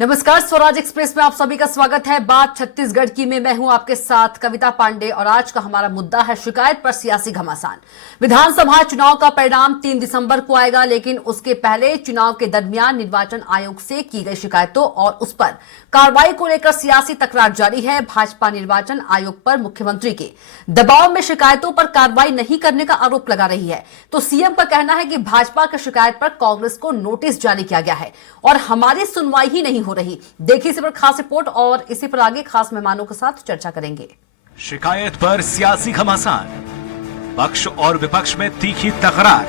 नमस्कार, स्वराज एक्सप्रेस में आप सभी का स्वागत है। बात छत्तीसगढ़ की में मैं हूं आपके साथ कविता पांडे और आज का हमारा मुद्दा है शिकायत पर सियासी घमासान। विधानसभा चुनाव का परिणाम 3 दिसंबर को आएगा, लेकिन उसके पहले चुनाव के दरमियान निर्वाचन आयोग से की गई शिकायतों और उस पर कार्रवाई को लेकर सियासी तकरार जारी है। भाजपा निर्वाचन आयोग पर मुख्यमंत्री के दबाव में शिकायतों पर कार्रवाई नहीं करने का आरोप लगा रही है, तो सीएम का कहना है कि भाजपा की शिकायत पर कांग्रेस को नोटिस जारी किया गया है और हमारी सुनवाई ही नहीं हो रही। देखिए इसी पर खास रिपोर्ट और इसी पर आगे खास मेहमानों के साथ चर्चा करेंगे। शिकायत पर सियासी घमासान, पक्ष और विपक्ष में तीखी तकरार।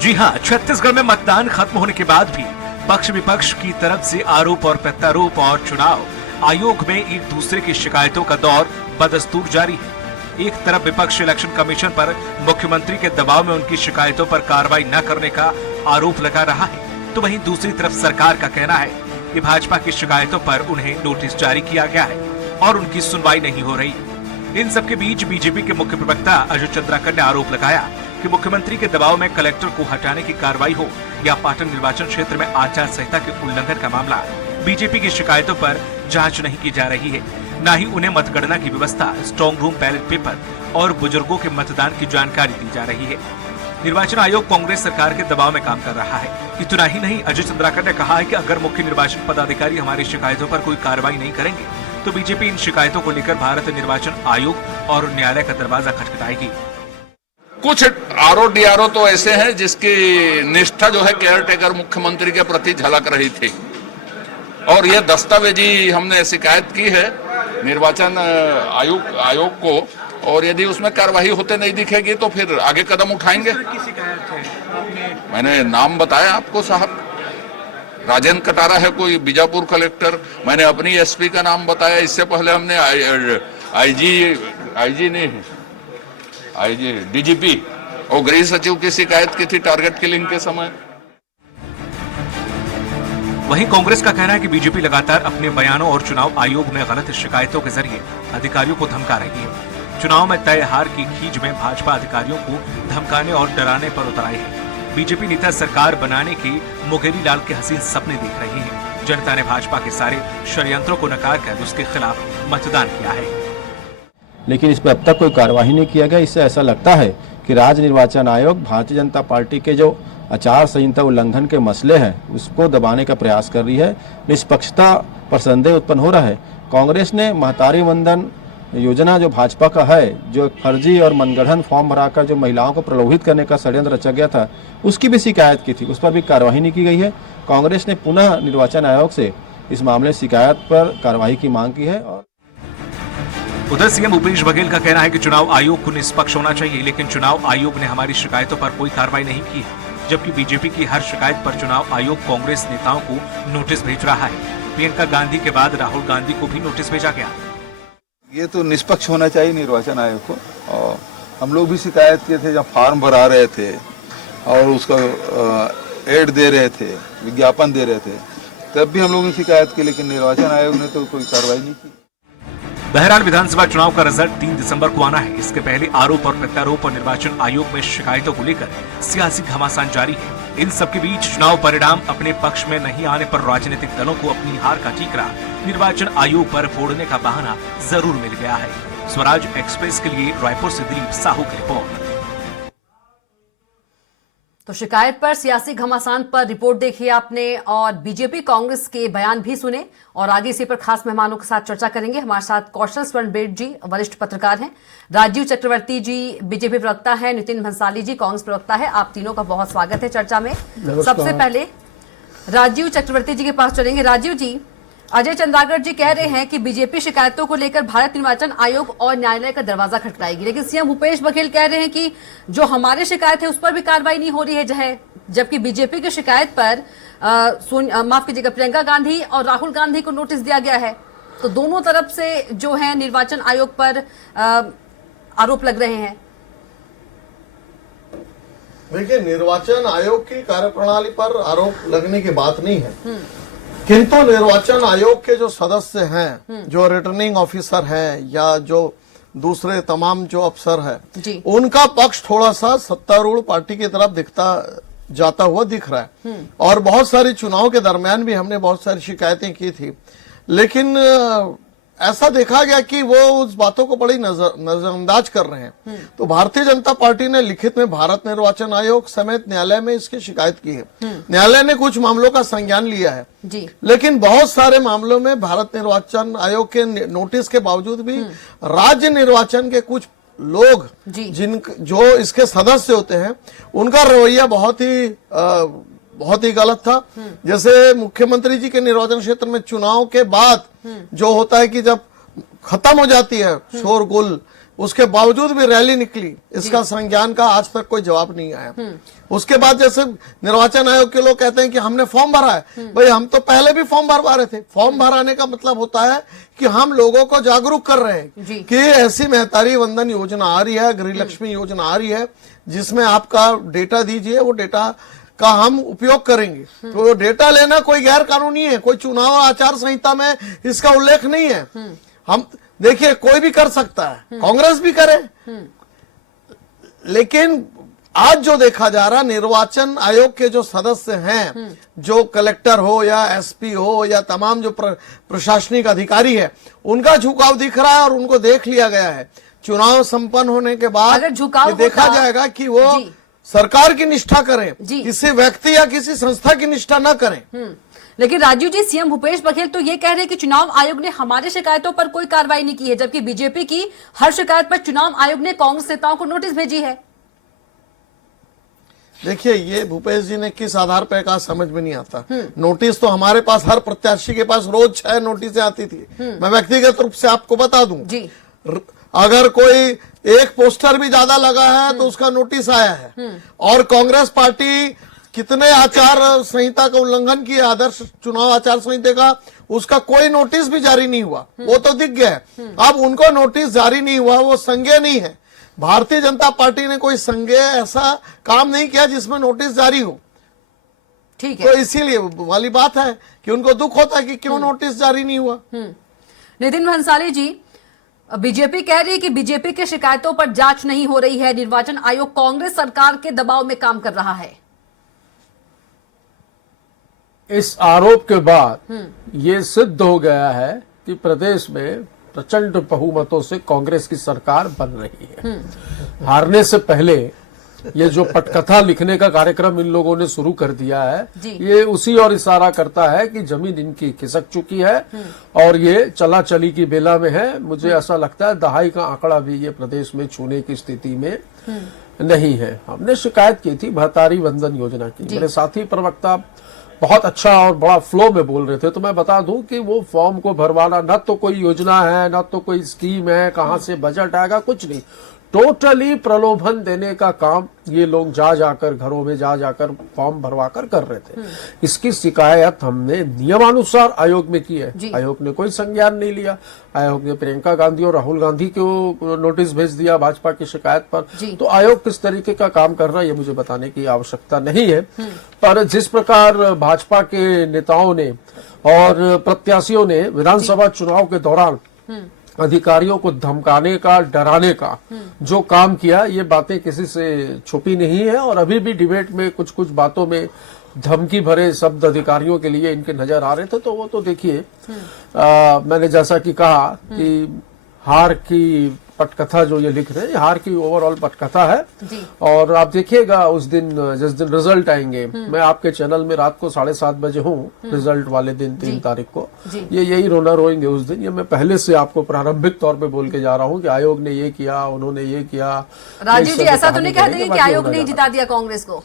जी हां, छत्तीसगढ़ में मतदान खत्म होने के बाद भी पक्ष विपक्ष की तरफ से आरोप और प्रत्यारोप और चुनाव आयोग में एक दूसरे की शिकायतों का दौर बदस्तूर जारी है। एक तरफ विपक्ष इलेक्शन कमीशन पर मुख्यमंत्री के दबाव में उनकी शिकायतों पर कार्रवाई न करने का आरोप लगा रहा है, तो वहीं दूसरी तरफ सरकार का कहना है कि भाजपा की शिकायतों पर उन्हें नोटिस जारी किया गया है और उनकी सुनवाई नहीं हो रही। इन सबके बीच बीजेपी के मुख्य प्रवक्ता अजय चंद्राकर ने आरोप लगाया कि मुख्यमंत्री के दबाव में कलेक्टर को हटाने की कार्रवाई हो या पाटन निर्वाचन क्षेत्र में आचार संहिता के उल्लंघन का मामला, बीजेपी की शिकायतों पर जांच नहीं की जा रही है, न ही उन्हें मतगणना की व्यवस्था, स्ट्रांग रूम बैलेट पेपर और बुजुर्गों के मतदान की जानकारी दी जा रही है। निर्वाचन आयोग कांग्रेस सरकार के दबाव में काम कर रहा है। इतना ही नहीं, अजय चंद्राकर ने कहा है कि अगर मुख्य निर्वाचन पदाधिकारी हमारी शिकायतों पर कोई कार्रवाई नहीं करेंगे तो बीजेपी इन शिकायतों को लेकर भारत निर्वाचन आयोग और न्यायालय का दरवाजा खटखटाएगी। कुछ आरओ तो ऐसे हैं जिसकी निष्ठा जो है केयर टेकर मुख्यमंत्री के प्रति झलक रही थी और ये दस्तावेजी हमने शिकायत की है निर्वाचन आयोग को, और यदि उसमें कार्रवाई होते नहीं दिखेगी तो फिर आगे कदम उठाएंगे। मैंने नाम बताया आपको साहब, राजेंद्र कटारा है कोई बीजापुर कलेक्टर, मैंने अपनी एसपी का नाम बताया, इससे पहले हमने आईजी डीजीपी और गृह सचिव की शिकायत की थी टारगेट किलिंग के समय। वहीं कांग्रेस का कहना है कि बीजेपी लगातार अपने बयानों और चुनाव आयोग में गलत शिकायतों के जरिए अधिकारियों को धमका रही है। चुनाव में तय हार की खींच में भाजपा अधिकारियों को धमकाने और डराने पर उतर आई है। बीजेपी नेता सरकार बनाने के मुंगेरी लाल के हसीन सपने देख रहे हैं। जनता ने भाजपा के सारे षड्यंत्रों को नकार कर उसके खिलाफ मतदान किया है, लेकिन इस पर अब तक कोई कार्यवाही नहीं किया गया। इससे ऐसा लगता है कि राज्य निर्वाचन आयोग भारतीय जनता पार्टी के जो आचार संहिता उल्लंघन के मसले हैं उसको दबाने का प्रयास कर रही है। निष्पक्षता पर संदेह उत्पन्न हो रहा है। कांग्रेस ने महतारी वंदन योजना जो भाजपा का है, जो फर्जी और मनगढ़ंत फॉर्म भराकर जो महिलाओं को प्रलोभित करने का षड्यंत्र रचा गया था, उसकी भी शिकायत की थी, उस पर भी कार्रवाई नहीं की गई है। कांग्रेस ने पुनः निर्वाचन आयोग से इस मामले शिकायत पर कार्रवाई की मांग की है। और उधर सीएम भूपेश बघेल का कहना है कि चुनाव आयोग को निष्पक्ष होना चाहिए, लेकिन चुनाव आयोग ने हमारी शिकायतों पर कोई कार्रवाई नहीं की है, जबकि बीजेपी की हर शिकायत पर चुनाव आयोग कांग्रेस नेताओं को नोटिस भेज रहा है। प्रियंका गांधी के बाद राहुल गांधी को भी नोटिस भेजा गया। ये तो निष्पक्ष होना चाहिए निर्वाचन आयोग को। और हम लोग भी शिकायत किए थे, जब फॉर्म भरा रहे थे और उसका एड दे रहे थे, विज्ञापन दे रहे थे, तब भी हम लोगों ने शिकायत की, लेकिन निर्वाचन आयोग ने तो कोई कार्रवाई नहीं की। बहरहाल विधानसभा चुनाव का रिजल्ट 3 दिसंबर को आना है। इसके पहले आरोप और प्रत्यारोप और निर्वाचन आयोग में शिकायतों को लेकर सियासी घमासान जारी है। इन सबके बीच चुनाव परिणाम अपने पक्ष में नहीं आने पर राजनीतिक दलों को अपनी हार का ठीकरा निर्वाचन आयोग पर फोड़ने का बहाना जरूर मिल गया है। स्वराज एक्सप्रेस के लिए रायपुर से दिलीप साहू की रिपोर्ट। तो शिकायत पर सियासी घमासान पर रिपोर्ट देखी आपने और बीजेपी कांग्रेस के बयान भी सुने और आगे इसी पर खास मेहमानों के साथ चर्चा करेंगे। हमारे साथ कौशल स्वर्ण बेट जी वरिष्ठ पत्रकार हैं, राजीव चक्रवर्ती जी बीजेपी प्रवक्ता है, नितिन भंसाली जी कांग्रेस प्रवक्ता है। आप तीनों का बहुत स्वागत है चर्चा में। सबसे पहले राजीव चक्रवर्ती जी के पास चलेंगे। राजीव जी, अजय चंद्राकर जी कह रहे हैं कि बीजेपी शिकायतों को लेकर भारत निर्वाचन आयोग और न्यायालय का दरवाजा खटखटाएगी, लेकिन सीएम भूपेश बघेल कह रहे हैं कि जो हमारी शिकायत है उस पर भी कार्रवाई नहीं हो रही है, जबकि बीजेपी की शिकायत पर माफ कीजिएगा प्रियंका गांधी और राहुल गांधी को नोटिस दिया गया है। तो दोनों तरफ से जो है निर्वाचन आयोग पर आरोप लग रहे हैं। देखिए, निर्वाचन आयोग की कार्यप्रणाली पर आरोप लगने की बात नहीं है, किंतु निर्वाचन आयोग के जो सदस्य हैं, जो रिटर्निंग ऑफिसर हैं या जो दूसरे तमाम जो अफसर हैं, उनका पक्ष थोड़ा सा सत्तारूढ़ पार्टी की तरफ दिखता जाता हुआ दिख रहा है। और बहुत सारी चुनाव के दरमियान भी हमने बहुत सारी शिकायतें की थी, लेकिन ऐसा देखा गया कि वो उस बातों को बड़ी नजरअंदाज कर रहे हैं। तो भारतीय जनता पार्टी ने लिखित में भारत निर्वाचन आयोग समेत न्यायालय में इसकी शिकायत की है। न्यायालय ने कुछ मामलों का संज्ञान लिया है जी, लेकिन बहुत सारे मामलों में भारत निर्वाचन आयोग के नोटिस के बावजूद भी राज्य निर्वाचन के कुछ लोग जो इसके सदस्य होते हैं उनका रवैया बहुत ही गलत था। जैसे मुख्यमंत्री जी के निर्वाचन क्षेत्र में चुनाव के बाद जो होता है कि जब खत्म हो जाती है शोरगुल, उसके बावजूद भी रैली निकली, इसका संज्ञान का आज तक कोई जवाब नहीं आया। उसके बाद जैसे निर्वाचन आयोग के लोग कहते हैं कि हमने फॉर्म भरा है, भाई हम तो पहले भी फॉर्म भरवा रहे थे। फॉर्म भराने का मतलब होता है कि हम लोगों को जागरूक कर रहे हैं कि ऐसी महतारी वंदन योजना आ रही है, गृह लक्ष्मी योजना आ रही है, जिसमें आपका डेटा दीजिए, वो डेटा का हम उपयोग करेंगे। तो डेटा लेना कोई गैर कानूनी है, कोई चुनाव आचार संहिता में इसका उल्लेख नहीं है। हम देखिए कोई भी कर सकता है, कांग्रेस भी करे, लेकिन आज जो देखा जा रहा, निर्वाचन आयोग के जो सदस्य हैं, जो कलेक्टर हो या एसपी हो या तमाम जो प्रशासनिक अधिकारी है, उनका झुकाव दिख रहा है और उनको देख लिया गया है। चुनाव संपन्न होने के बाद ये देखा जाएगा कि वो सरकार की निष्ठा करें, किसी व्यक्ति या किसी संस्था की निष्ठा न करें। लेकिन राजीव जी, सीएम भूपेश बघेल तो ये कह रहे हैं कि चुनाव आयोग ने हमारी शिकायतों पर कोई कार्रवाई नहीं की है, जबकि बीजेपी की हर शिकायत पर चुनाव आयोग ने कांग्रेस नेताओं को नोटिस भेजी है। देखिए, ये भूपेश जी ने किस आधार पर कहा समझ में नहीं आता। नोटिस तो हमारे पास, हर प्रत्याशी के पास रोज 6 नोटिसें आती थी। मैं व्यक्तिगत रूप से आपको बता दूं जी, अगर कोई एक पोस्टर भी ज्यादा लगा है तो उसका नोटिस आया है। और कांग्रेस पार्टी कितने आचार संहिता का उल्लंघन किया, आदर्श चुनाव आचार संहिता का, उसका कोई नोटिस भी जारी नहीं हुआ, वो तो दिख गया है। अब उनको नोटिस जारी नहीं हुआ, वो संज्ञेय नहीं है। भारतीय जनता पार्टी ने कोई संज्ञेय ऐसा काम नहीं किया जिसमें नोटिस जारी हो। ठीक है, तो इसीलिए वाली बात है कि उनको दुख होता है कि क्यों नोटिस जारी नहीं हुआ। नितिन भंसाली जी, बीजेपी कह रही है कि बीजेपी की शिकायतों पर जांच नहीं हो रही है, निर्वाचन आयोग कांग्रेस सरकार के दबाव में काम कर रहा है। इस आरोप के बाद ये सिद्ध हो गया है कि प्रदेश में प्रचंड बहुमतों से कांग्रेस की सरकार बन रही है। हारने से पहले ये जो पटकथा लिखने का कार्यक्रम इन लोगों ने शुरू कर दिया है, ये उसी और इशारा करता है कि जमीन इनकी खिसक चुकी है और ये चला चली की बेला में है। मुझे ऐसा लगता है दहाई का आंकड़ा भी ये प्रदेश में छूने की स्थिति में नहीं है। हमने शिकायत की थी महतारी वंदन योजना की। मेरे साथी प्रवक्ता बहुत अच्छा और बड़ा फ्लो में बोल रहे थे, तो मैं बता दूं कि वो फॉर्म को भरवाना न तो कोई योजना है, न तो कोई स्कीम है, कहां से बजट आएगा, कुछ नहीं। टोटली प्रलोभन देने का काम ये लोग जा जाकर घरों में जा जाकर फॉर्म भरवाकर कर रहे थे। इसकी शिकायत हमने नियमानुसार आयोग में की है। आयोग ने कोई संज्ञान नहीं लिया। आयोग ने प्रियंका गांधी और राहुल गांधी को नोटिस भेज दिया भाजपा की शिकायत पर। तो आयोग किस तरीके का काम कर रहा है ये मुझे बताने की आवश्यकता नहीं है। पर जिस प्रकार भाजपा के नेताओं ने और प्रत्याशियों ने विधानसभा चुनाव के दौरान अधिकारियों को धमकाने का, डराने का जो काम किया, ये बातें किसी से छुपी नहीं है। और अभी भी डिबेट में कुछ कुछ बातों में धमकी भरे शब्द अधिकारियों के लिए इनके नजर आ रहे थे। तो वो तो देखिए, मैंने जैसा कि कहा कि हार की पटकथा जो ये लिख रहे हैं, हार की ओवरऑल पटकथा है। और आप देखिएगा उस दिन जिस दिन रिजल्ट आएंगे, मैं आपके चैनल में रात को 7:30 बजे हूँ रिजल्ट वाले दिन 3 तारीख को, ये यही रोना रोएंगे उस दिन। ये मैं पहले से आपको प्रारंभिक तौर पे बोल के जा रहा हूँ कि आयोग ने ये किया, उन्होंने ये किया। राजीव जी, ऐसा तो नहीं कह देंगे कि आयोग ने जिता दिया कांग्रेस को?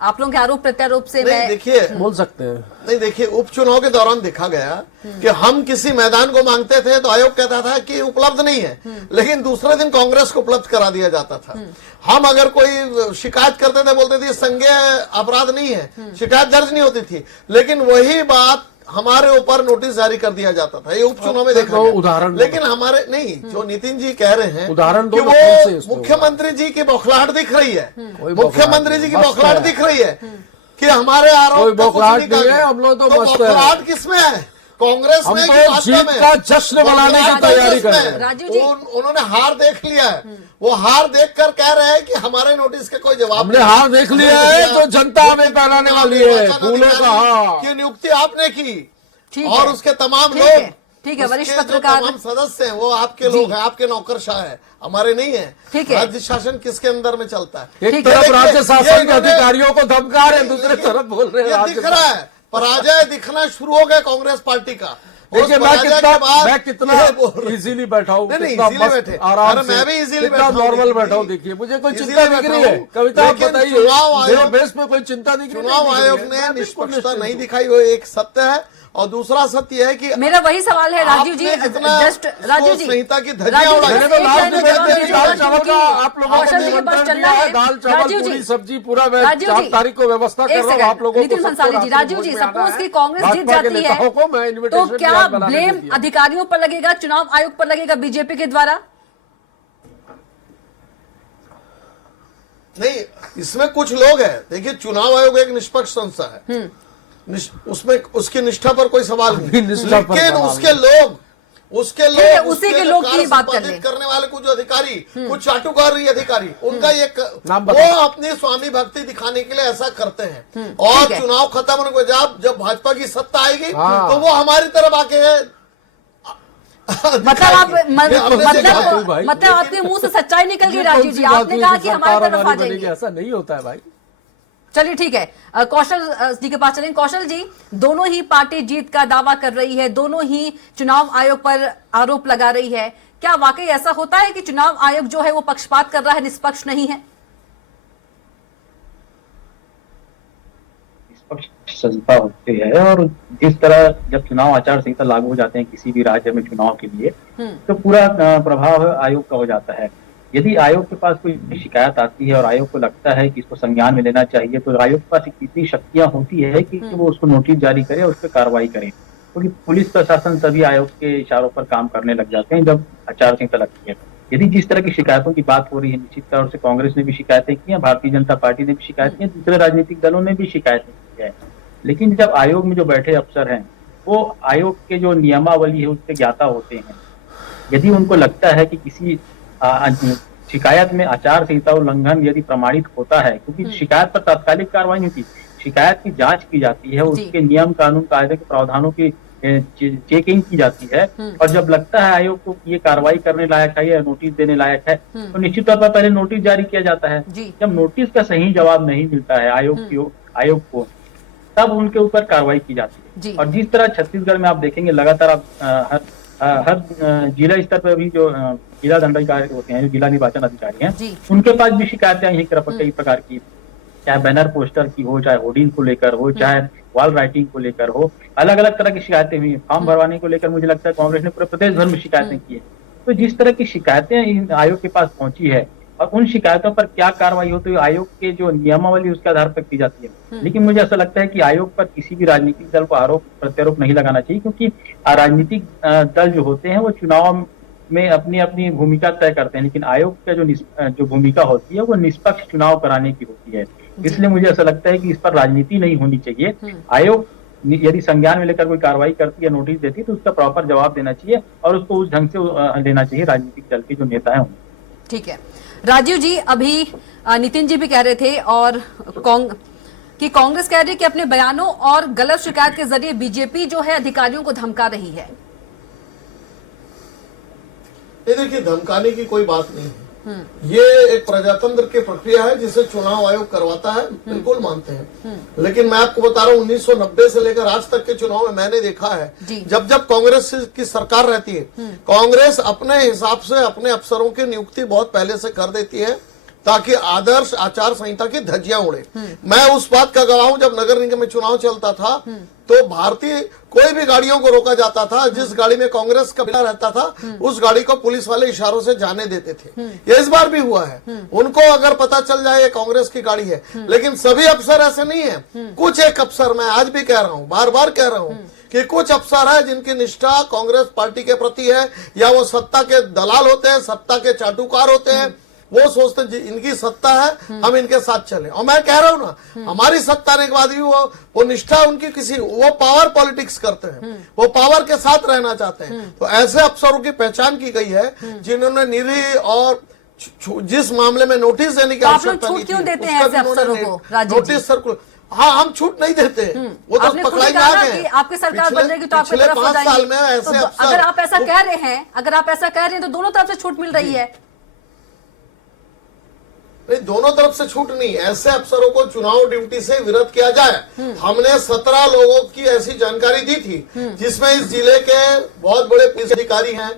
आप लोगों के आरोप प्रत्यारोप से मैं देखिए बोल सकते हैं। नहीं, देखिए उपचुनाव के दौरान देखा गया कि हम किसी मैदान को मांगते थे तो आयोग कहता था कि उपलब्ध नहीं है, लेकिन दूसरे दिन कांग्रेस को उपलब्ध करा दिया जाता था। हम अगर कोई शिकायत करते थे, बोलते थे संज्ञेय अपराध नहीं है, शिकायत दर्ज नहीं होती थी, लेकिन वही बात हमारे ऊपर नोटिस जारी कर दिया जाता था। ये उपचुनाव में देखा गया। उदाहरण लेकिन हमारे नहीं, जो नितिन जी कह रहे हैं, उदाहरण कि वो मुख्यमंत्री जी की बौखलाहट दिख रही है, मुख्यमंत्री जी की बौखलाहट दिख रही है कि हमारे आरोप बौखलाहट नहीं है। हम लोग तो बौखलाहट किसमें है? कांग्रेस हम में तो कि भाजपा जीत में? का जश्न मनाने की तैयारी कर रहे हैं। राजू जी। उन्होंने हार देख लिया है, वो हार देखकर कह रहे हैं कि हमारे नोटिस के कोई जवाब हमने हार देख लिया है, तो जनता हमें पहनाने वाली है फूलों का हार। की नियुक्ति आपने की ठीक और है। उसके तमाम ठीक लोग, है, ठीक है, वरिष्ठ उसके जो पत्रकार तमाम सदस्य हैं वो आपके लोग हैं, आपके नौकरशाह है, हमारे नहीं है। ठीक है। राज्य शासन किसके अंदर में चलता है? एक ठीक है। तरफ राज्य देखिए, शासन ये के इन्होंने- अधिकारियों को धमका रहे हैं, दूसरे तरफ बोल रहे हैं ये राज्य दिख रहा है, पराजय दिखना शुरू हो गया कांग्रेस पार्टी का। उस देखिए पराजय के बाद मैं कितना ये बोल रहे हैं। इजीली बैठा हूँ, नहीं, कितना easily मस्त, बैठे। आराम अरे से, मैं भी easily कितना बैठा हूँ, नॉर्मल बैठा हूँ। देखिए। देखिए मुझे कोई easily चिंता दिख बैठा रही है, हूँ। कविता आप लेकिन बताइए, चुनाव मेरे आयोग- बेस पे कोई चिंता दिख रही है? चुनाव नहीं दिख रही आयोग है। ने मैं बिल्कुल निष्पक्षता निश्चिंत नहीं हूँ। दिखाई, वो एक सत्य है। और दूसरा सत्य है कि मेरा वही सवाल है राजीव जी, आपने जितना जस्ट राजीव जी, संहिता की धज्जियां राजीव जी, उड़ाई। बस मैंने तो एक लास्ट लाइन में डिबेट जवाब में दीजिए, दाल राजीव चावल जी, का आप लोगों को कौशल जी के पास निमंत्रण चलना दिया है। है, दाल चावल राजीव जी, पूरी सब्जी पूरा मैं राजीव 4 जी, तारीख को व्यवस्था कर एक रहा हूँ आप लोगों सेकंड, को। नितिन सबको भंसाली जी, रात्रि राजीव जी, भोज में आना सपोज है। की कांग्रेस जीत भाजपा के जाती है, नेताओं को मैं तो इन्विटेशन क्या कार्ड बनाने ब्लेम दे दिया। अधिकारियों पर लगेगा, चुनाव आयोग पर लगेगा, बीजेपी के द्वारा? नहीं, इसमें कुछ लोग हैं। देखिए, चुनाव आयोग एक निष्पक्ष संस्था है, उसमें उसकी निष्ठा पर कोई सवाल नहीं, अभी निष्ठा पर लेकिन सवाल उसके लोग उसी उसी के जो लोग की कार्य बात कर संपादित लें। करने वाले कुछ अधिकारी, कुछ चाटुकारी अधिकारी, उनका ये नाम वो बताओ। अपनी स्वामी भक्ति दिखाने के लिए ऐसा करते हैं। और ठीक है। चुनाव खत्म होने के बाद जब भाजपा की सत्ता आएगी हाँ। तो वो हमारी तरफ आके मतलब आप भाई। मतलब आपके मुंह से सच्चाई निकल गई ये राजीव कौन जी, सी बात आपने हुई कहा कि कि हमारी सरकार तरफ आ हमारी बनेगी? जाएंगे। ऐसा नहीं होता है भाई। चलिए ठीक है, कौशल जी के पास चलेंगे। कौशल जी, दोनों ही पार्टी जीत का दावा कर रही है, दोनों ही चुनाव आयोग पर आरोप लगा रही है। क्या वाकई ऐसा होता है कि चुनाव आयोग जो है वो पक्षपात कर रहा है, निष्पक्ष नहीं है? संस्था होती है और जिस तरह जब चुनाव आचार संहिता लागू हो जाते हैं किसी भी राज्य में चुनाव के लिए, तो पूरा प्रभाव आयोग का हो जाता है। यदि आयोग के पास कोई शिकायत आती है और आयोग को लगता है कि इसको संज्ञान में लेना चाहिए, तो आयोग के पास इतनी शक्तियां होती है कि वो उसको नोटिस जारी करे और उस पर कार्रवाई करे। क्योंकि पुलिस प्रशासन सभी आयोग के इशारों पर काम करने लग जाते हैं जब आचार संहिता लगती है। यदि जिस तरह की शिकायतों की बात हो रही है, निश्चित तौर से कांग्रेस ने भी शिकायतें की हैं, भारतीय जनता पार्टी ने भी शिकायत की है, दूसरे राजनीतिक दलों ने भी शिकायतें की है। लेकिन जब आयोग में जो बैठे अफसर हैं वो आयोग के जो नियमावली है उससे ज्ञाता होते हैं। यदि उनको लगता है कि किसी शिकायत में आचार संहिता उल्लंघन यदि प्रमाणित होता है, क्योंकि शिकायत पर तात्कालिक कार्रवाई नहीं होती, शिकायत की जांच की जाती है, उसके नियम कानून कायदे के प्रावधानों की चेकिंग की जाती है, और जब लगता है आयोग को ये कार्रवाई करने लायक है या नोटिस देने लायक है, तो निश्चित तौर पर पहले नोटिस जारी किया जाता है। जब नोटिस का सही जवाब नहीं मिलता है आयोग को, तब उनके ऊपर कार्रवाई की जाती है। और जिस तरह छत्तीसगढ़ में आप देखेंगे लगातार आप हर जिला स्तर पर भी जो जिला दंडाधिकारी होते हैं, जो जिला निर्वाचन अधिकारी हैं, उनके पास भी शिकायतें आई हैं कई प्रकार की, चाहे बैनर पोस्टर की हो, चाहे होर्डिंग को लेकर हो, चाहे वॉल राइटिंग को लेकर हो, अलग अलग तरह की शिकायतें हुई। फॉर्म भरवाने को लेकर मुझे लगता है कांग्रेस ने पूरे प्रदेश भर में शिकायतें की है। तो जिस तरह की शिकायतें इन आयोग के पास पहुंची है और उन शिकायतों पर क्या कार्रवाई होती है, आयोग के जो नियमावली उसके आधार पर की जाती है। लेकिन मुझे ऐसा लगता है कि आयोग पर किसी भी राजनीतिक दल को आरोप प्रत्यारोप नहीं लगाना चाहिए, क्योंकि राजनीतिक दल जो होते हैं वो चुनाव में अपनी अपनी भूमिका तय करते हैं, लेकिन आयोग का जो भूमिका होती है वो निष्पक्ष चुनाव कराने की होती है। इसलिए मुझे ऐसा लगता है कि इस पर राजनीति नहीं होनी चाहिए। आयोग यदि संज्ञान में लेकर कोई कार्रवाई करती है, नोटिस देती है, तो उसका प्रॉपर जवाब देना चाहिए और उसको उस ढंग से लेना चाहिए राजनीतिक दल के जो नेता हैं। ठीक है राजीव जी, अभी नितिन जी भी कह रहे थे और कांग्रेस कह रही है कि अपने बयानों और गलत शिकायत के जरिए बीजेपी जो है अधिकारियों को धमका रही है। ये देखिए, धमकाने की कोई बात नहीं है। ये एक प्रजातंत्र की प्रक्रिया है जिसे चुनाव आयोग करवाता है, बिल्कुल मानते हैं। लेकिन मैं आपको बता रहा हूँ 1990 से लेकर आज तक के चुनाव में मैंने देखा है, जब कांग्रेस की सरकार रहती है, कांग्रेस अपने हिसाब से अपने अफसरों की नियुक्ति बहुत पहले से कर देती है ताकि आदर्श आचार संहिता की धज्जियां उड़े। मैं उस बात का गवाह हूं, जब नगर निगम में चुनाव चलता था तो भारतीय कोई भी गाड़ियों को रोका जाता था, जिस गाड़ी में कांग्रेस का बिना रहता था उस गाड़ी को पुलिस वाले इशारों से जाने देते थे। ये इस बार भी हुआ है। उनको अगर पता चल जाए ये कांग्रेस की गाड़ी है, लेकिन सभी अफसर ऐसे नहीं है। कुछ एक अफसर, मैं आज भी कह रहा हूं, बार बार कह रहा हूं कि कुछ अफसर है जिनकी निष्ठा कांग्रेस पार्टी के प्रति है, या वो सत्ता के दलाल होते हैं, सत्ता के चाटुकार होते हैं, वो सोचते हैं इनकी सत्ता है, हम इनके साथ चलें। और मैं कह रहा हूं ना, हमारी सत्ता आने के बाद भी वो निष्ठा उनकी वो पावर पॉलिटिक्स करते हैं, वो पावर के साथ रहना चाहते हैं। तो ऐसे अफसरों की पहचान की गई है जिन्होंने निरीह और जिस मामले में नोटिस देने की आवश्यकता नहीं थी, क्यों देते हैं ऐसे अफसरों को? नोटिस सर्कुलर, हाँ, हम छूट नहीं देते, वो तो पकड़ाई जा रहे हैं। आपकी सरकार बन जाएगी तो आपकी तरफ हो जाएंगे। 5 साल में ऐसे तो अगर आप ऐसा कह रहे हैं, तो दोनों तरफ से छूट मिल रही है। नहीं, दोनों तरफ से छूट नहीं, ऐसे अफसरों को चुनाव ड्यूटी से विरत किया जाए। हमने 17 लोगों की ऐसी जानकारी दी थी जिसमें इस जिले के बहुत बड़े पुलिस अधिकारी हैं,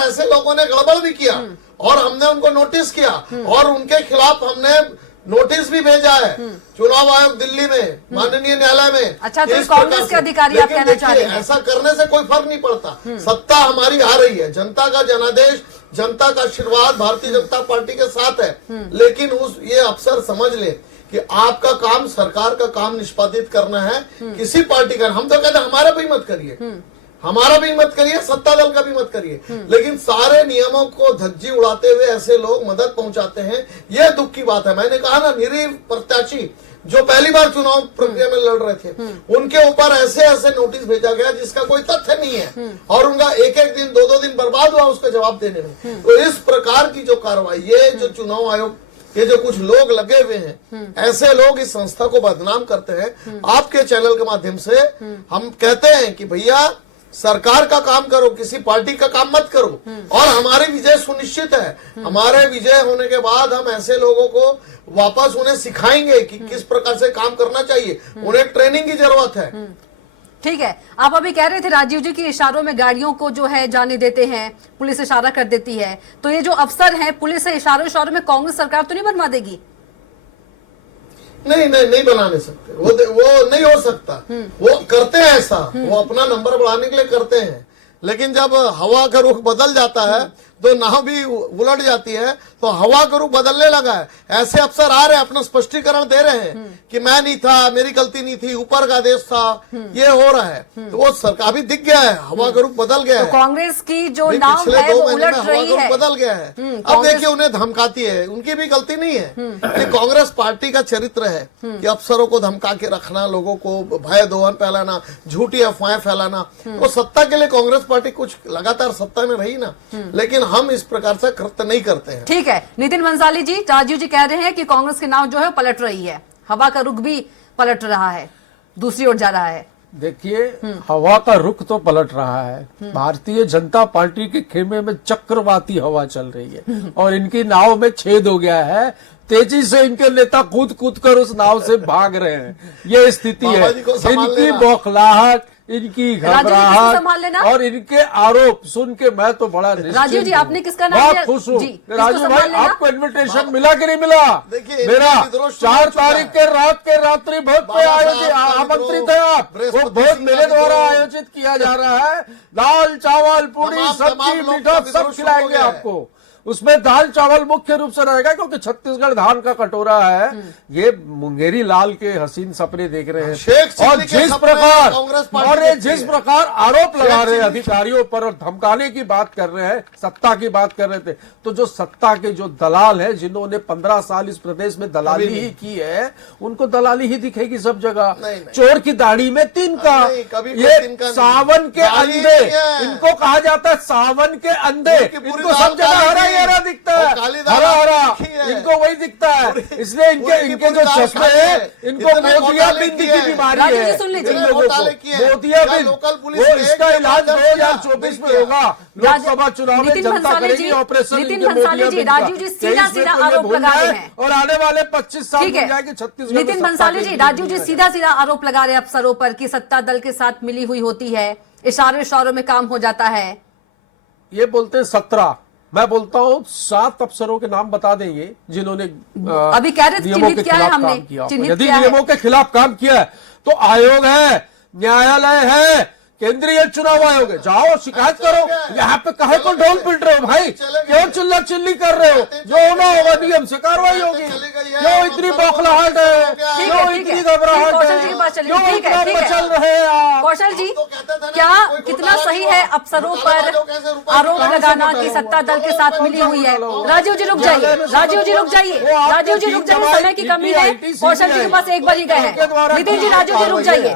ऐसे लोगों ने गड़बड़ भी किया और हमने उनको नोटिस किया और उनके खिलाफ हमने नोटिस भी भेजा है चुनाव आयोग दिल्ली में, माननीय न्यायालय में। अच्छा, तो कांग्रेस के अधिकारी आप कहना चाह रहे हैं? ऐसा करने से कोई फर्क नहीं पड़ता, सत्ता हमारी आ रही है, जनता का जनादेश, जनता का आशीर्वाद भारतीय जनता पार्टी के साथ है। लेकिन ये अफसर समझ ले कि आपका काम सरकार का काम निष्पादित करना है, किसी पार्टी का। हम तो कहते हैं हमारा भी मत करिए, हमारा भी मत करिए, सत्ता दल का भी मत करिए, लेकिन सारे नियमों को धज्जी उड़ाते हुए ऐसे लोग मदद पहुंचाते हैं, यह दुख की बात है। मैंने कहा ना, निरीह प्रत्याशी जो पहली बार चुनाव प्रक्रिया में लड़ रहे थे, उनके ऊपर ऐसे ऐसे नोटिस भेजा गया जिसका कोई तथ्य नहीं है और उनका एक एक दिन 2-2 दिन बर्बाद हुआ उसका जवाब देने में। तो इस प्रकार की जो कार्रवाई, ये जो चुनाव आयोग ये जो कुछ लोग लगे हुए हैं, ऐसे लोग इस संस्था को बदनाम करते हैं। आपके चैनल के माध्यम से हम कहते हैं कि भैया सरकार का काम करो, किसी पार्टी का काम मत करो। और हमारी विजय सुनिश्चित है, हमारे विजय होने के बाद हम ऐसे लोगों को वापस उन्हें सिखाएंगे कि किस प्रकार से काम करना चाहिए, उन्हें ट्रेनिंग की जरूरत है। ठीक है, आप अभी कह रहे थे राजीव जी की इशारों में गाड़ियों को जो है जाने देते हैं, पुलिस इशारा कर देती है, तो ये जो अफसर हैं पुलिस से इशारों में कांग्रेस सरकार तो नहीं बनवा देगी? नहीं बनाने सकते, वो नहीं हो सकता। वो करते हैं ऐसा, वो अपना नंबर बढ़ाने के लिए करते हैं, लेकिन जब हवा का रुख बदल जाता है तो नाव भी उलट जाती है। तो हवा का रुख बदलने लगा है, ऐसे अफसर आ रहे हैं, अपना स्पष्टीकरण दे रहे हैं कि मैं नहीं था, मेरी गलती नहीं थी, ऊपर का आदेश था, ये हो रहा है। तो वो सरकार भी दिख गया है, हवा का रुख बदल गया है। कांग्रेस की जो नाव है वो उलट रही है, बदल गया है। अब देखिए, उन्हें धमकाती है, उनकी भी गलती नहीं है। ये कांग्रेस पार्टी का चरित्र है कि अफसरों को धमका के रखना, लोगों को भय दोहन फैलाना, झूठी अफवाहें फैलाना। वो सत्ता के लिए कांग्रेस पार्टी कुछ लगातार सत्ता में रही ना, लेकिन हम इस प्रकार से कृत्य नहीं करते हैं। ठीक है, नितिन भंसाली जी, राजीव जी कह रहे हैं कि कांग्रेस की नाव जो है पलट रही है, हवा का रुख भी पलट रहा है, दूसरी ओर जा रहा है। देखिए, हवा का रुख तो पलट रहा है, भारतीय जनता पार्टी के खेमे में चक्रवाती हवा चल रही है और इनकी नाव में छेद हो गया है। तेजी से इनके नेता कूद कूद कर उस नाव से भाग रहे हैं, ये स्थिति है। इनकी बौखलाहट, इनकी घबराहट और इनके आरोप सुन के मैं तो बड़ा राजीव जी, आपने किसका नाम बहुत खुश हूँ। राजू भाई, आपको इनविटेशन मिला कि नहीं मिला? मेरा 4 तारीख के रात के रात्रि भोज पे आयोजित आमंत्रित है आप। वो भोज मेरे द्वारा आयोजित किया जा रहा है। दाल चावल पूरी सब्जी मीठा सब खिलाएंगे आपको। उसमें दाल चावल मुख्य रूप से रहेगा क्योंकि छत्तीसगढ़ धान का कटोरा है। ये मुंगेरी लाल के हसीन सपने देख रहे हैं और जिस प्रकार आरोप लगा रहे हैं अधिकारियों पर और धमकाने की बात कर रहे हैं, सत्ता की बात कर रहे थे, तो जो सत्ता के जो दलाल है, जिन्होंने 15 साल इस प्रदेश में दलाली ही की है, उनको दलाली ही दिखेगी सब जगह। चोर की दाढ़ी में तिनका, ये सावन के अंधे, इनको कहा जाता है सावन के अंधे। इनको सब जगह हरा हरा दिखता है, हरा हरा इनको वही दिखता है, इसलिए इनके जो चश्मे हैं, इनको मोतियाबिंद की बीमारी है। मोतियाबिंद, वो इसका इलाज 2024 में होगा। लोकसभा चुनाव में जनता करेगी ऑपरेशन। नितिन भंसाली जी, राजीव जी सीधा आरोप लगा रहे हैं और आने वाले 25 साल में जाएगी छत्तीसगढ़। नितिन भंसाली जी, राजीव जी सीधा आरोप लगा रहे हैं अफसरों पर कि सत्ता दल के साथ मिली हुई होती है, इशारों में काम हो जाता है। ये बोलते हैं 17, मैं बोलता हूँ 7 अफसरों के नाम बता देंगे जिन्होंने अभी कह रहे थे चिन्हित किया है हमने। यदि नियमों के खिलाफ काम किया है तो आयोग है, न्यायालय है, केंद्रीय चुनाव आयोग है, जाओ शिकायत करो। यहाँ पे कहे को ढोल पीट रहे हो भाई? क्यों चिल्ला चिल्ली कर रहे हो? जो होना होगा नियम से कार्रवाई होगी। क्यों इतनी इतनी बौखलाहट है, ठीक क्यों है, ठीक इतनी है। घबराहट कौशल जी है, के पास चलिए। क्यों ठीक है, इतना ठीक है। मचल रहे हैं आप? कौशल जी, तो कहते थे ना क्या कि कोई कितना घोटाला सही नहीं है हुआ। अफसरों घोटाला पर वालों कैसे रुपए आरोप कहाँ से लगाना घोटाला कि हुआ? सत्ता दल के साथ मिली हुई है? राजीव जी रुक जाइए, राजीव जी रुक जाइए, राजीव जी रुक जाइए, समय की कमी है। कौशल जी के पास एक बार ही गए हैं। नितिन जी, राजीव जी रुक जाइए,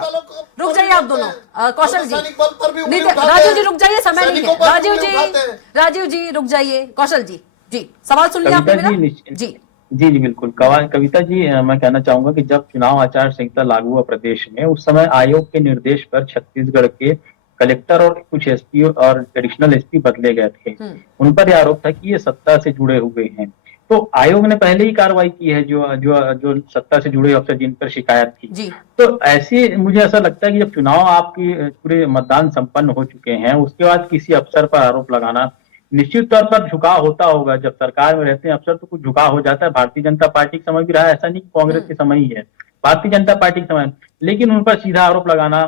रुक जाइए आप दोनों। कौशल जी, अर्धसैनिक बल पर भी उंगली उठाते राजीव हैं। जी रुक जाइए, समय नहीं सैनिकों है। पर भी राजीव उंगली उठाते हैं। जी, राजीव जी रुक जाइए। कौशल जी, जी सवाल सुन लिया आपने कविता जी, मेरा? जी जी बिल्कुल। कविता जी, मैं कहना चाहूंगा कि जब चुनाव आचार संहिता लागू हुआ प्रदेश में, उस समय आयोग के निर्देश पर छत्तीसगढ़ के कलेक्टर और कुछ एसपी और एडिशनल एसपी बदले गए थे। उन पर यह आरोप था कि ये सत्ता से जुड़े हुए हैं। तो आयोग ने पहले ही कार्रवाई की है जो जो जो सत्ता से जुड़े अफसर जिन पर शिकायत थी। जी तो ऐसे मुझे ऐसा लगता है कि जब चुनाव आपकी पूरे मतदान संपन्न हो चुके हैं, उसके बाद किसी अफसर पर आरोप लगाना, निश्चित तौर पर झुकाव होता होगा। जब सरकार में रहते हैं अफसर तो कुछ झुकाव हो जाता है। भारतीय जनता पार्टी के समय भी रहा है, ऐसा नहीं कि कांग्रेस के समय ही है, भारतीय जनता पार्टी के समय। लेकिन उन पर सीधा आरोप लगाना,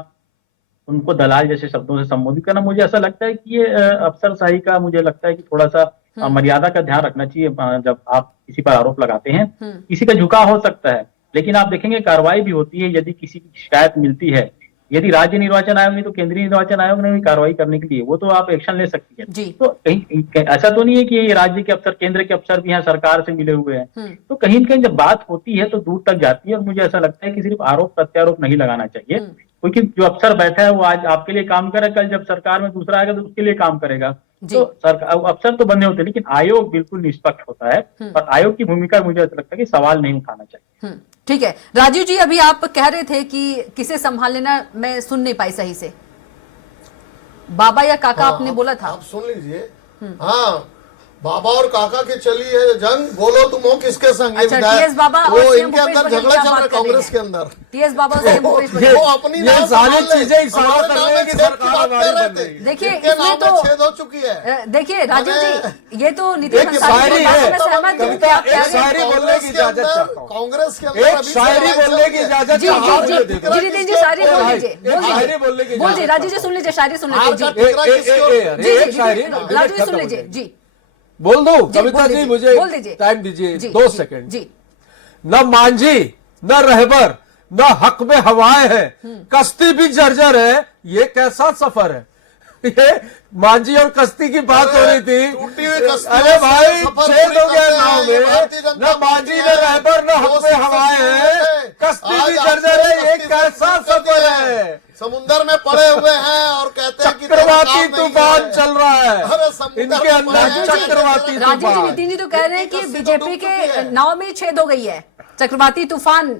उनको दलाल जैसे शब्दों से संबोधित करना, मुझे ऐसा लगता है कि ये अफसरशाही का, मुझे लगता है कि थोड़ा सा मर्यादा का ध्यान रखना चाहिए। जब आप किसी पर आरोप लगाते हैं, किसी का झुकाव हो सकता है, लेकिन आप देखेंगे कार्रवाई भी होती है यदि किसी की शिकायत मिलती है। यदि राज्य निर्वाचन आयोग नहीं तो केंद्रीय निर्वाचन आयोग ने भी कार्रवाई करने के लिए, वो तो आप एक्शन ले सकती है। जी। तो कहीं ऐसा तो नहीं है कि ये राज्य के अफसर, केंद्र के अफसर भी यहाँ सरकार से मिले हुए हैं। तो कहीं न कहीं जब बात होती है तो दूर तक जाती है। और मुझे ऐसा लगता है कि सिर्फ आरोप प्रत्यारोप नहीं लगाना चाहिए, क्योंकि जो अफसर बैठा है वो आज आपके लिए काम करे, कल जब सरकार में दूसरा आएगा तो उसके लिए काम करेगा। तो सरकार, अफसर तो बने होते हैं, लेकिन आयोग बिल्कुल निष्पक्ष होता है। और आयोग की भूमिका मुझे ऐसा लगता है कि सवाल नहीं उठाना चाहिए। ठीक है। राजीव जी, अभी आप कह रहे थे कि किसे संभाल लेना, मैं सुन नहीं पाई सही से। बाबा या काका आपने बोला था? आप सुन लीजिए। हाँ, बाबा और काका की चली है जंग, बोलो तुम हो किसके संग? अच्छा, टीएस बाबा और वो सीएम इनके भूपेश अंदर बघेल झगड़ा क्या चल रहा है बात कर रहे कांग्रेस हैं? के अंदर। टीएस बाबा और सीएम भूपेश बघेल। वो अपनी ये नाम सारी संभाल ले। चीजें इशारा हमारे कर नाम रही है में कि छेद सरकार की बात हमारी कर रहे बन थे। रही है। देखिए, इनके इसमें नाम में तो छेद हो चुकी है। देखिए राजीव जी, ये तो नितिन एक भंसाली की बातों में सहमत हूं कि आप कह रहे हैं। शायरी बोलने की इजाजत चाहता हूं। कांग्रेस के अंदर एक अभी से शायरी लड़ाई बोलने चल की रही है। इजाजत जी चाहता हूं। जी मुझे जी दे दो। जी नितिन जी, शायरी बोल भाई, लीजिए, एक शायरी बोलने की बोल लीजिए। इजाजत राजीव जी चाहता सुन लीजिए, शायरी सुन हार लीजिए। का जी ठिकरा किसकी ओर? जी जी शायरी राजीव जी सुन लीजिए। जी बोल दो। जी, कविता बोल जी दीजिए, मुझे बोल दीजिए। टाइम दीजिए, जी, 2 जी, सेकंड। जी न मांझी न रहबर न हक में हवाएं है, कश्ती भी जर्जर है, ये कैसा सफर है। ये मांझी और कश्ती की बात हो रही थी। टूटी हुई कश्तियों अरे से भाई, सफर छेद पूरी हो गया करते हैं। नाव ये में। भारतीय जनता न मांझी न पार्टी है। रहबर न हक वो में हवाएं है, है। कश्ती आज भी आपको जर्जर है, ये कश्ती कैसा से कर सफर दिया है। समुंदर में पड़े हुए हैं और कहते हैं कि तेरा चक्रवाती काम नहीं तूफान है। चल रहा अरे है समुंदर इनके में अंदर, पड़े हैं, चक्रवाती राजीव जी, तूफान। नितिन जी तो कह रहे हैं कि इनकी कश्ती तो बीजेपी डूब के चुकी है। नाव में छेद हो गई है, चक्रवाती तूफान।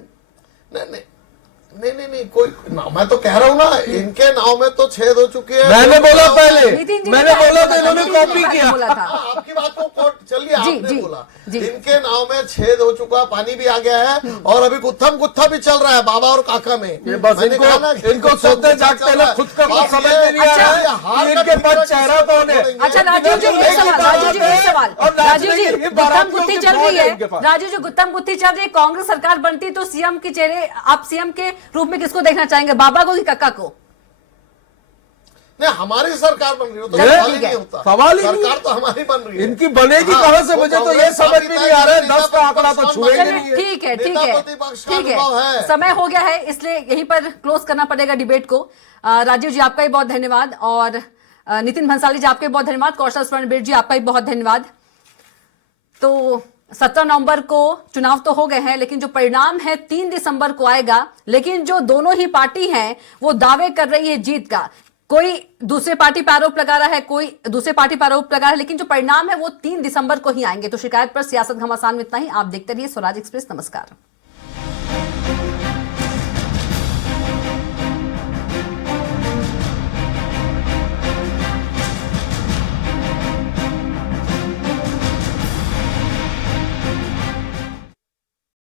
नहीं कोई मैं तो कह रहा हूँ ना, इनके नाव में तो छेद हो चुकी है। मैंने बोला पहले, नितिन जी मैंने ने बोला बोला तो इन्होंने नितिन जी कॉपी ने किया। बोला था। आपकी बात को कोट चलिए, जी, आपने जी, बोला जी। इनके नाव में छेद हो चुका, पानी भी आ गया है और अभी गुत्थम गुत्था भी चल रहा है बाबा और काका में। ये बस मैंने कहा ना कि इनको गुत्थम सोते गुत्था जागते चल ना रहा है। खुद का कुछ अब समझ ये- में नहीं आ रहा अच्छा, है हार कि का इनके ठिकरा पास चेहरा किसको कौन है। छोड़ेंगे? अच्छा राजीव जी, एक सवाल, राजीव जी एक सवाल, और राजीव जी नाचने की गुत्थम बारातियों गुत्थी की चल फौज रही है है, इनके पास। राजीव जी गुत्थम गुत्थी चल रही है, कांग्रेस सरकार बनती तो सीएम के चेहरे, आप सीएम के रूप में किसको देखना चाहेंगे, बाबा को कि काका को? नहीं, हमारी सरकार बन रही हो तो चलो, सवाल ही ठीक है। नहीं होता। सवाल ही नहीं। सरकार तो हमारी बन रही है। इनकी बनेगी हाँ, कहां से, वो मुझे तो ये कांग्रेस समझ में नहीं आ रहा है। नेता 10 का आंकड़ा तो प्रतिपक्ष छुएंगे कौन नहीं चलिए है। ठीक है, ठीक नेता है, प्रतिपक्ष का ठीक अनुभव है, है। समय हो गया है, इसलिए यहीं पर क्लोज करना पड़ेगा डिबेट को। राजीव जी आपका भी बहुत धन्यवाद, और नितिन भंसाली जी आपका भी बहुत धन्यवाद, कौशल स्वर्णबीर जी आपका भी बहुत धन्यवाद। तो 17 नवंबर को चुनाव तो हो गए हैं, लेकिन जो परिणाम है 3 दिसंबर को आएगा। लेकिन जो दोनों ही पार्टी हैं वो दावे कर रही है जीत का, कोई दूसरे पार्टी पर आरोप लगा रहा है, कोई दूसरे पार्टी पर आरोप लगा रहा है, लेकिन जो परिणाम है वो 3 दिसंबर को ही आएंगे। तो शिकायत पर सियासत घमासान में इतना ही। आप देखते रहिए स्वराज एक्सप्रेस। नमस्कार।